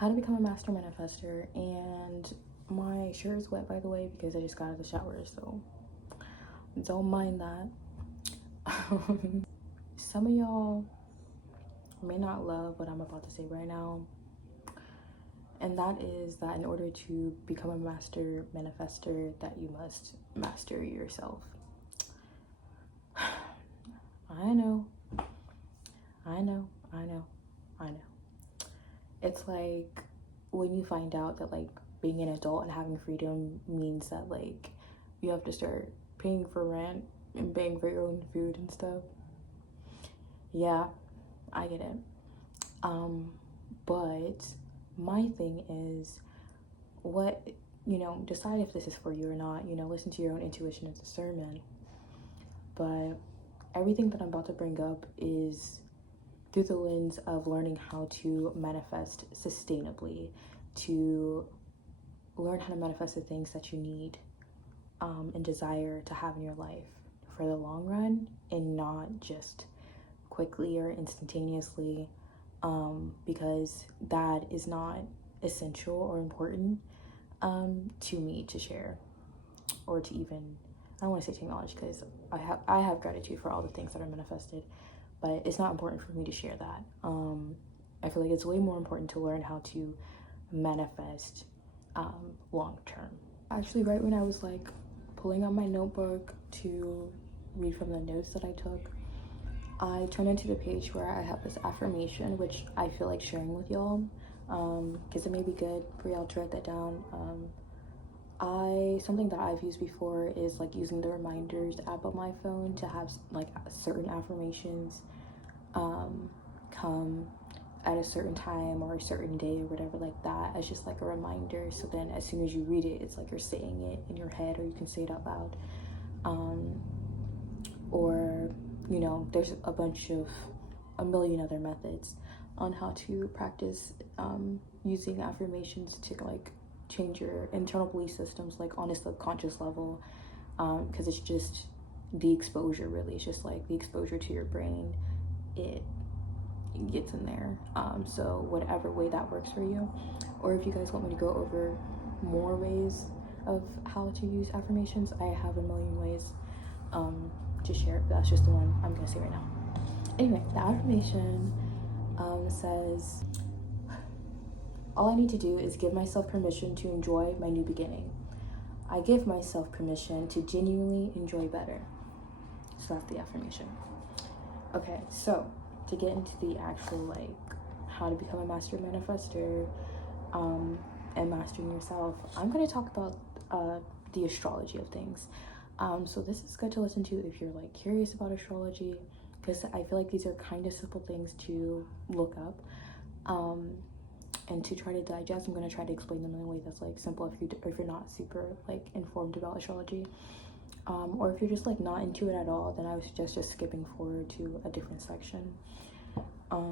how to become a master manifester. And my shirt is wet, by the way, because I just got out of the shower, so don't mind that. Some of y'all may not love what I'm about to say right now, and that is that in order to become a master manifester, that you must master yourself. I know. It's like when you find out that like being an adult and having freedom means that like you have to start paying for rent and paying for your own food and stuff. Yeah, I get it. But my thing is, what, decide if this is for you or not. Listen to your own intuition and discernment. But everything that I'm about to bring up is through the lens of learning how to manifest sustainably, to learn how to manifest the things that you need and desire to have in your life for the long run, and not just quickly or instantaneously, because that is not essential or important to me to share, or to even, I don't want to say acknowledge, because I have gratitude for all the things that are manifested, but it's not important for me to share that. I feel like it's way more important to learn how to manifest long term. Actually, right when I was like pulling out my notebook to read from the notes that I took, I turned into the page where I have this affirmation, which I feel like sharing with y'all, because it may be good for y'all to write that down. Something that I've used before is like using the reminders app on my phone to have like certain affirmations come at a certain time or a certain day or whatever, like that, as just like a reminder. So then as soon as you read it, it's like you're saying it in your head, or you can say it out loud. Or there's a million other methods on how to practice using affirmations to like change your internal belief systems, like on a subconscious level, because it's just the exposure, really. It's just like the exposure to your brain, it gets in there. So whatever way that works for you, or if you guys want me to go over more ways of how to use affirmations, I have a million ways to share, but that's just the one I'm gonna say right now. Anyway, the affirmation says, all I need to do is give myself permission to enjoy my new beginning. I give myself permission to genuinely enjoy better. So that's the affirmation. Okay, so to get into the actual like how to become a master manifester and mastering yourself, I'm going to talk about the astrology of things. So this is good to listen to if you're like curious about astrology, because I feel like these are kind of simple things to look up and to try to digest. I'm going to try to explain them in a way that's like simple if you're not super like informed about astrology, or if you're just like not into it at all, then I would suggest just skipping forward to a different section. But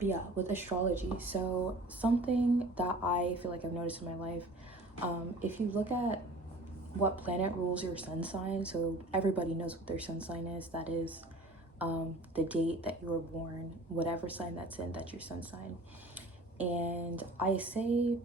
yeah, with astrology, so something that I feel like I've noticed in my life, if you look at what planet rules your sun sign, so everybody knows what their sun sign is. That is the date that you were born, whatever sign that's in, that's your sun sign. And I say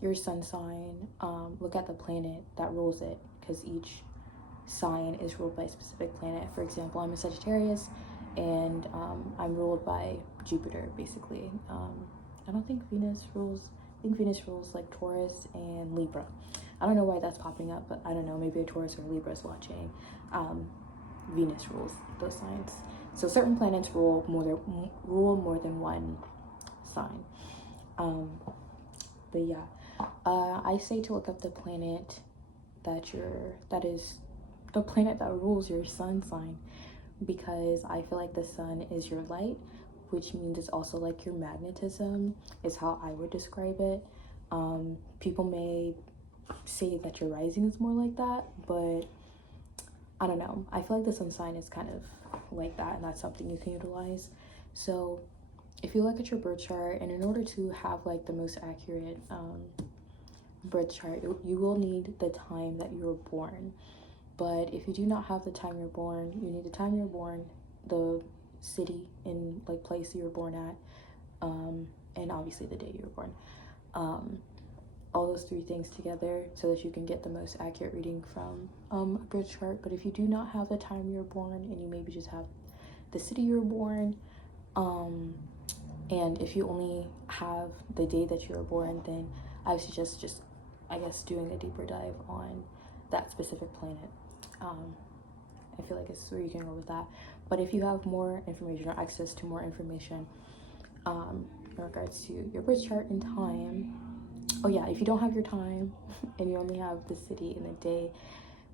your sun sign, look at the planet that rules it, because each sign is ruled by a specific planet. For example, I'm a Sagittarius, and I'm ruled by Jupiter, basically. I don't think Venus rules. I think Venus rules like Taurus and Libra. I don't know why that's popping up, but I don't know, maybe a Taurus or Libra is watching. Venus rules those signs. So certain planets rule more than one sign. But yeah, I say to look up the planet that is the planet that rules your sun sign, because I feel like the sun is your light, which means it's also like your magnetism, is how I would describe it. People may say that your rising is more like that, but I don't know. I feel like the sun sign is kind of like that, and that's something you can utilize. So if you look at your birth chart, and in order to have like the most accurate birth chart, you will need the time that you were born. But if you do not have the time you're born, you need the time you're born, the city and like place you were born at, and obviously the day you were born. All those three things together so that you can get the most accurate reading from a birth chart. But if you do not have the time you were born, and you maybe just have the city you were born, and if you only have the day that you were born, then I suggest just, I guess, doing a deeper dive on that specific planet. I feel like it's where you can go with that. But if you have more information or access to more information in regards to your birth chart and time, oh yeah, if you don't have your time and you only have the city and the day,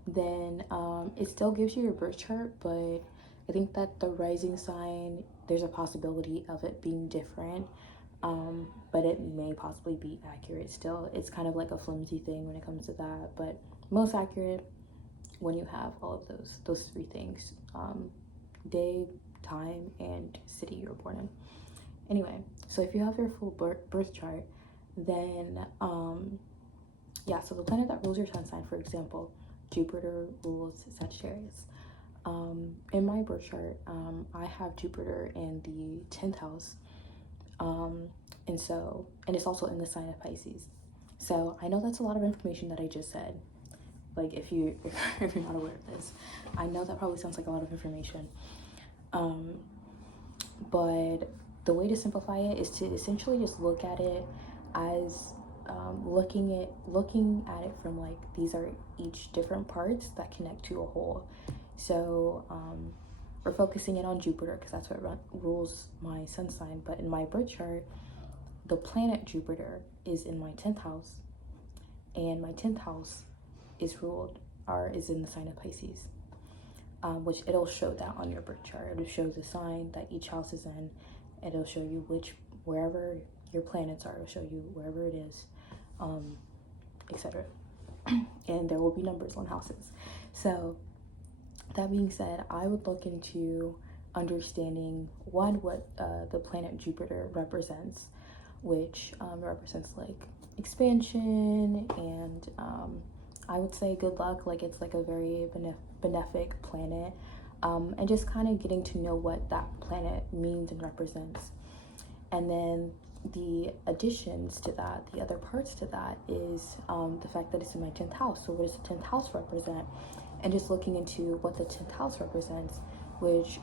then it still gives you your birth chart, but I think that the rising sign, there's a possibility of it being different, but it may possibly be accurate still. It's kind of like a flimsy thing when it comes to that, but most accurate when you have all of those three things, day, time, and city you were born in. Anyway, so if you have your full birth chart, then yeah, so the planet that rules your sun sign, for example, Jupiter rules Sagittarius. In my birth chart, I have Jupiter in the 10th house, and it's also in the sign of Pisces. So I know that's a lot of information that I just said. Like, if you're not aware of this, I know that probably sounds like a lot of information, but the way to simplify it is to essentially just look at it as looking at it from, like, these are each different parts that connect to a whole. So we're focusing it on Jupiter because that's what rules my sun sign. But in my birth chart, the planet Jupiter is in my 10th house, and my 10th house is in the sign of Pisces, which it'll show that on your birth chart. It'll show the sign that each house is in. It'll show you wherever your planets are. It'll show you wherever it is, etc. And there will be numbers on houses. So that being said, I would look into understanding what the planet Jupiter represents, which represents like expansion and I would say good luck. Like, it's like a very benefic planet, and just kind of getting to know what that planet means and represents. And then the additions to that, the other parts to that, is the fact that it's in my 10th house. So what does the 10th house represent? And just looking into what the 10th house represents, which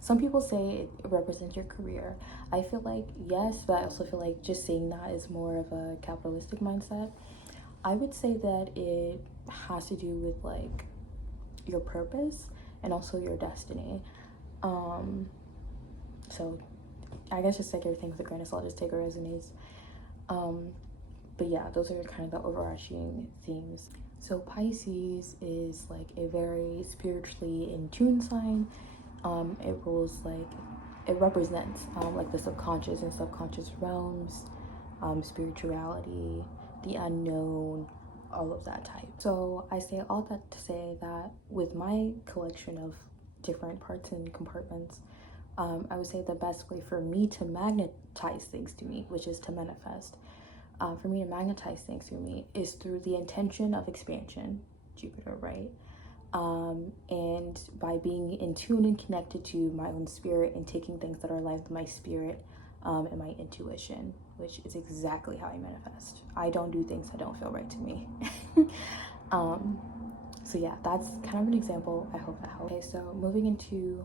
some people say it represents your career. I feel like yes, but I also feel like just saying that is more of a capitalistic mindset. I would say that it has to do with like your purpose and also your destiny. So I guess just take everything with a grain of salt, just take it resonates. But yeah, those are kind of the overarching themes. So Pisces is like a very spiritually in tune sign. It rules, like, it represents like the subconscious and subconscious realms, spirituality, the unknown, all of that type. So I say all that to say that with my collection of different parts and compartments, I would say the best way for me to magnetize things to me, which is to manifest, for me to magnetize things to me is through the intention of expansion, Jupiter, right? And by being in tune and connected to my own spirit and taking things that are aligned with my spirit and my intuition, which is exactly how I manifest. I don't do things that don't feel right to me. So yeah, that's kind of an example. I hope that helps. Okay, so moving into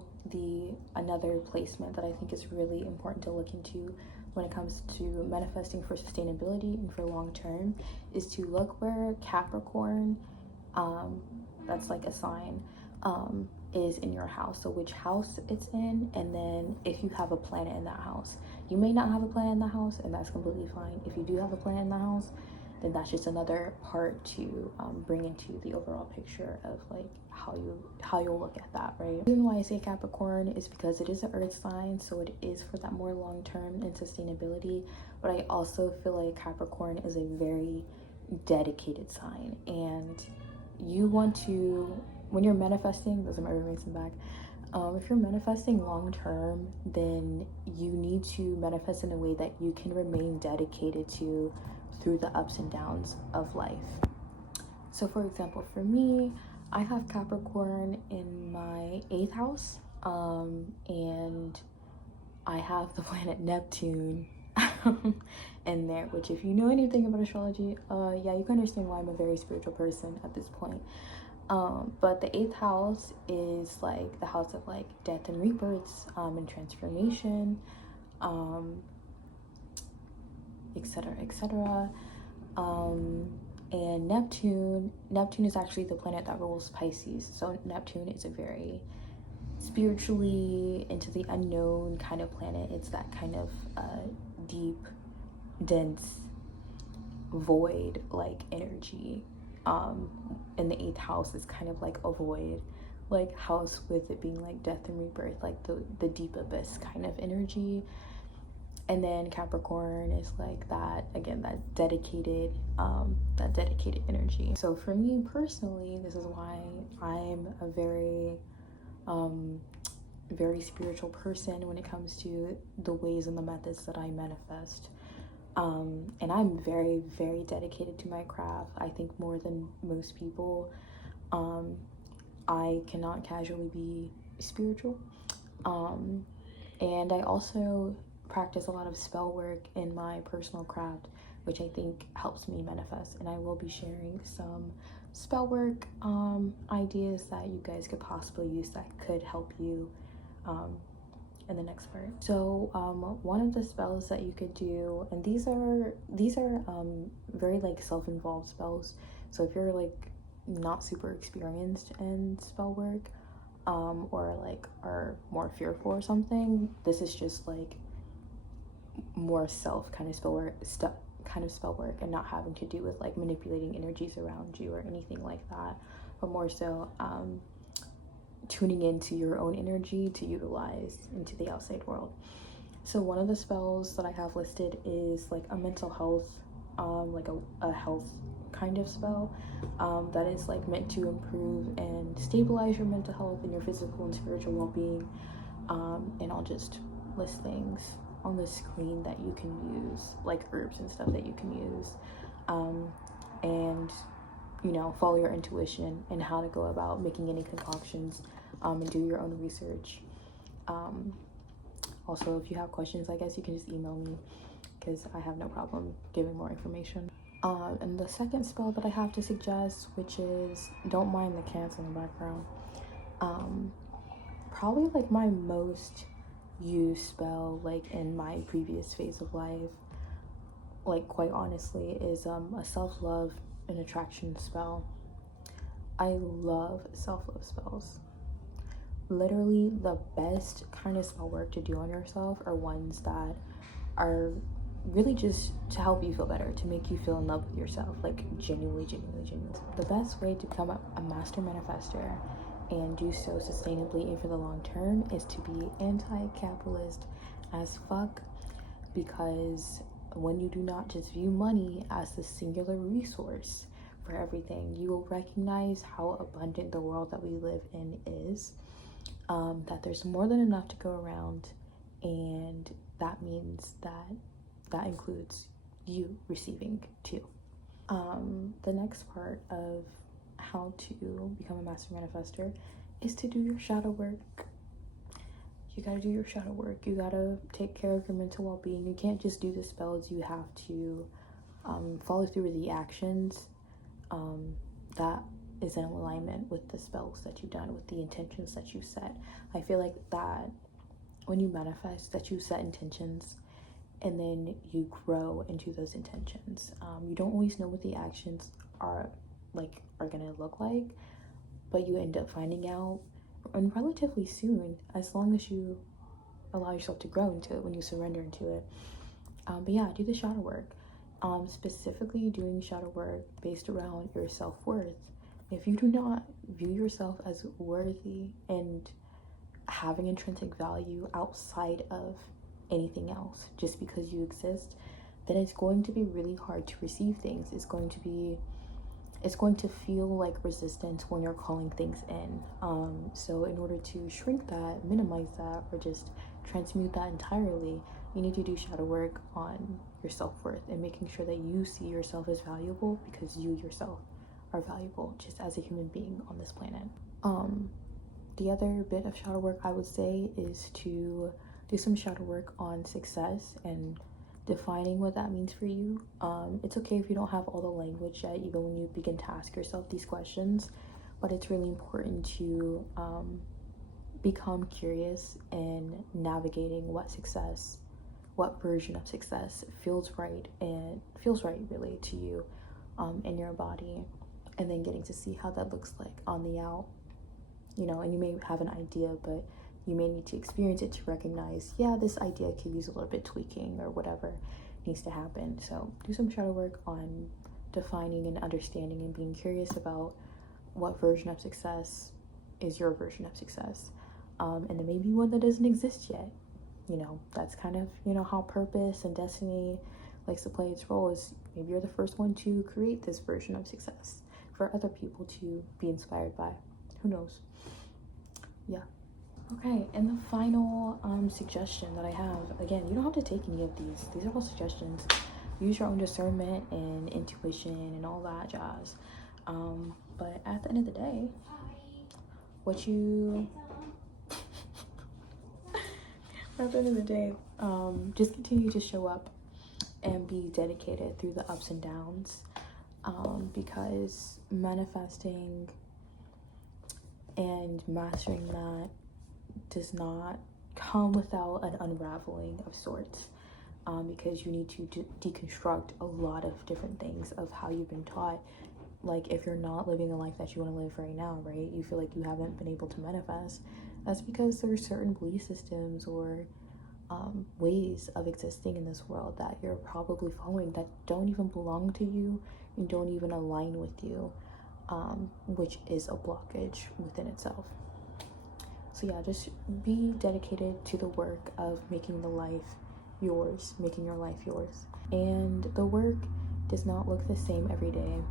another placement that I think is really important to look into when it comes to manifesting for sustainability and for long term is to look where Capricorn, that's like a sign, is in your house. So which house it's in, and then if you have a planet in that house. You may not have a planet in the house, and that's completely fine. If you do have a planet in the house, then that's just another part to bring into the overall picture of like how you'll look at that, right? The reason why I say Capricorn is because it is an earth sign, so it is for that more long-term and sustainability. But I also feel like Capricorn is a very dedicated sign, and you want to, when you're manifesting, those are my roommates in the back, if you're manifesting long-term, then you need to manifest in a way that you can remain dedicated to through the ups and downs of life. So for example, for me, I have Capricorn in my 8th house, and I have the planet Neptune in there, which if you know anything about astrology, yeah, you can understand why I'm a very spiritual person at this point. But the 8th house is like the house of like death and rebirths, and transformation, etc., etc. And Neptune is actually the planet that rules Pisces. So Neptune is a very spiritually into the unknown kind of planet. It's that kind of deep, dense, void like energy. And the 8th house is kind of like a void like house, with it being like death and rebirth, like the deep abyss kind of energy. And then Capricorn is like that, again, that dedicated energy. So for me personally, this is why I'm a very very spiritual person when it comes to the ways and the methods that I manifest. And I'm very, very dedicated to my craft. I think more than most people. I cannot casually be spiritual. And I also practice a lot of spell work in my personal craft, which I think helps me manifest. And I will be sharing some spell work ideas that you guys could possibly use that could help you in the next part. So one of the spells that you could do, and these are very like self-involved spells. So if you're like not super experienced in spell work, or like are more fearful or something, this is just like more self kind of spell work, and not having to do with like manipulating energies around you or anything like that, but more so tuning into your own energy to utilize into the outside world. So one of the spells that I have listed is like a mental health, like a health kind of spell, that is like meant to improve and stabilize your mental health and your physical and spiritual well-being. And I'll just list things on the screen that you can use, like herbs and stuff that you can use, and you know, follow your intuition and how to go about making any concoctions, and do your own research. Also, if you have questions, I guess you can just email me, because I have no problem giving more information. And the second spell that I have to suggest, which is, don't mind the cats in the background, probably like my most used spell like in my previous phase of life, like quite honestly, is a self-love and attraction spell. I love self-love spells. Literally the best kind of spell work to do on yourself are ones that are really just to help you feel better, to make you feel in love with yourself, like genuinely. The best way to become a master manifestor and do so sustainably and for the long term is to be anti-capitalist as fuck, because when you do not just view money as the singular resource for everything, you will recognize how abundant the world that we live in is, that there's more than enough to go around, and that means that includes you receiving too. The next part of how to become a master manifestor is to do your shadow work. You gotta do your shadow work. You gotta take care of your mental well-being. You can't just do the spells. You have to follow through with the actions that is in alignment with the spells that you've done, with the intentions that you set. I feel like that when you manifest, that you set intentions and then you grow into those intentions. You don't always know what the actions are gonna look like, but you end up finding out, and relatively soon, as long as you allow yourself to grow into it, when you surrender into it. But yeah, do the shadow work. Specifically doing shadow work based around your self-worth. If you do not view yourself as worthy and having intrinsic value outside of anything else, just because you exist, then it's going to be really hard to receive things. It's going to feel like resistance when you're calling things in. So in order to shrink that, minimize that, or just transmute that entirely, you need to do shadow work on your self-worth and making sure that you see yourself as valuable, because you yourself are valuable just as a human being on this planet. The other bit of shadow work I would say is to do some shadow work on success and defining what that means for you. It's okay if you don't have all the language yet, even when you begin to ask yourself these questions, but it's really important to become curious in navigating what version of success feels right really to you in your body, and then getting to see how that looks like on the out, and you may have an idea, but you may need to experience it to recognize, yeah, this idea could use a little bit tweaking or whatever needs to happen. So do some shadow work on defining and understanding and being curious about what version of success is your version of success. And then maybe one that doesn't exist yet. That's kind of, how purpose and destiny likes to play its role, is maybe you're the first one to create this version of success for other people to be inspired by. Who knows? Yeah. Okay, and the final suggestion that I have, again, you don't have to take any of these. These are all suggestions. Use your own discernment and intuition and all that jazz. But at the end of the day, just continue to show up and be dedicated through the ups and downs, because manifesting and mastering that does not come without an unraveling of sorts, because you need to deconstruct a lot of different things of how you've been taught. Like, if you're not living the life that you want to live right now, right, you feel like you haven't been able to manifest, that's because there are certain belief systems or ways of existing in this world that you're probably following that don't even belong to you and don't even align with you, which is a blockage within itself. So yeah, just be dedicated to the work of making your life yours. And the work does not look the same every day.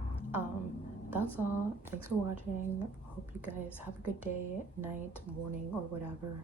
That's all. Thanks for watching. Hope you guys have a good day, night, morning, or whatever.